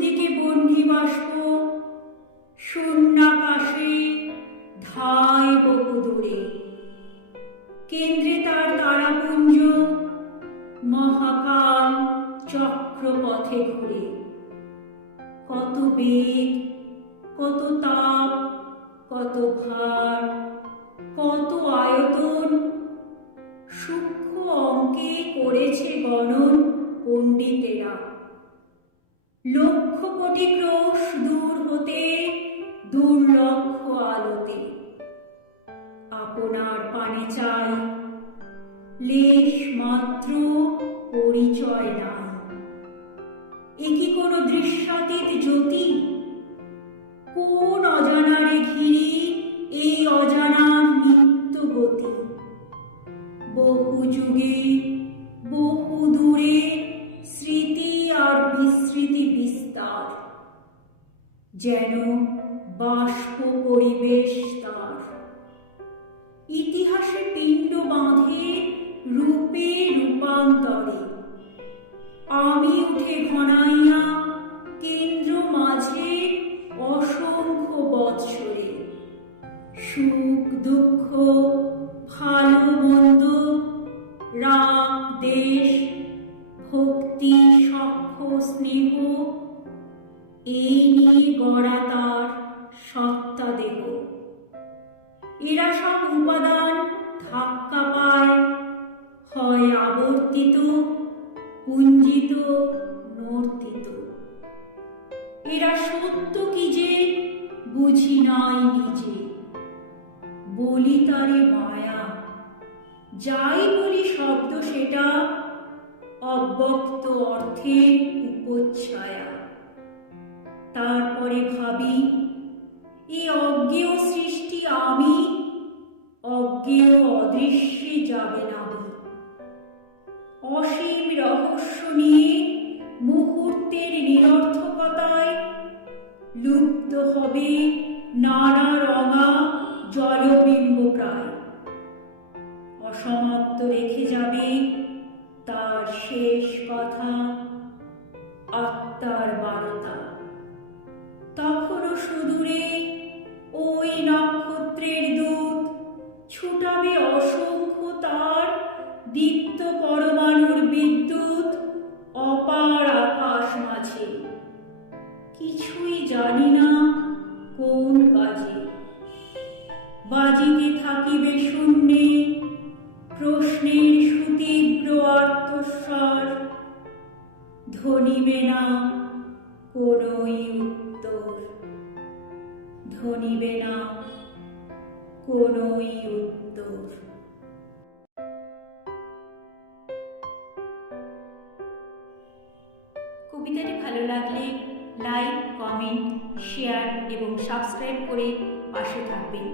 দিকে বন্দি বাষ্প শূন্যাকাশে ধায় বহু দূরে কেন্দ্রে তার তারাপুঞ্জ, মহাকাল চক্রপথে ঘুরে। কত বেগ, কত তাপ, কত ভার, কত আয়তন, সূক্ষ্ম অঙ্কে করেছে গণন পণ্ডিতেরা। লক্ষ কোটি ক্রোশ দূর হতে, দুর্লক্ষ আলোতে। আপনার পানে চাই, লেশ মাত্র পরিচয় নাই। এ কি কোনো দৃশ্যাতীত জ্যোতি? কোন অজানারে ঘিরে যেন বাষ্প পরিবেশ তার। ইতিহাসে পিণ্ড বাঁধে রূপে রূপান্তরে। আমি উঠে ঘনাইয়া কেন্দ্র মাঝে অসংখ্য বৎসরে। সুখ, দুঃখ, ভালো, মন্দ, রাগ, দেশ, ভক্তি সক্ষ স্নেহ এই নিয়ে গড়া তার সত্তা দেহ এরা সব উপাদান ধাক্কা পায়, হয় আবর্তিত, পুঞ্জিত নর্তিত এরা সত্য কি যে বুঝি নাই নিজে। বলি তারে মায়া, যাই বলি শব্দ সেটা অব্যক্ত অর্থের উপচ্ছায়া। তারপরে ভাবি, এ অজ্ঞেয় সৃষ্টি আমি? অজ্ঞেয় অদৃশ্যে যাবে না অসীম রহস্য নিয়ে মুহূর্তের নিরর্থকতায় লুপ্ত হবে নানা রঙা জলবিম্ব প্রায়। অসমাপ্ত রেখে যাবে তার শেষ কথা আত্মার বারতা। অসংখ্য তার দীপ্ত পরমাণুর বিদ্যুৎ অপার আকাশ মাঝে। কিছুই জানি না কোন কাজে। বাজিতে থাকিবে শূন্যে, প্রশ্নের সুতীব্র আর্তস্বর ধনিবে না কোনই উত্তর। ধনিবে না কোনই উত্তর কবিতাটি ভালো লাগলে লাইক কমেন্ট শেয়ার এবং সাবস্ক্রাইব করে পাশে থাকবেন।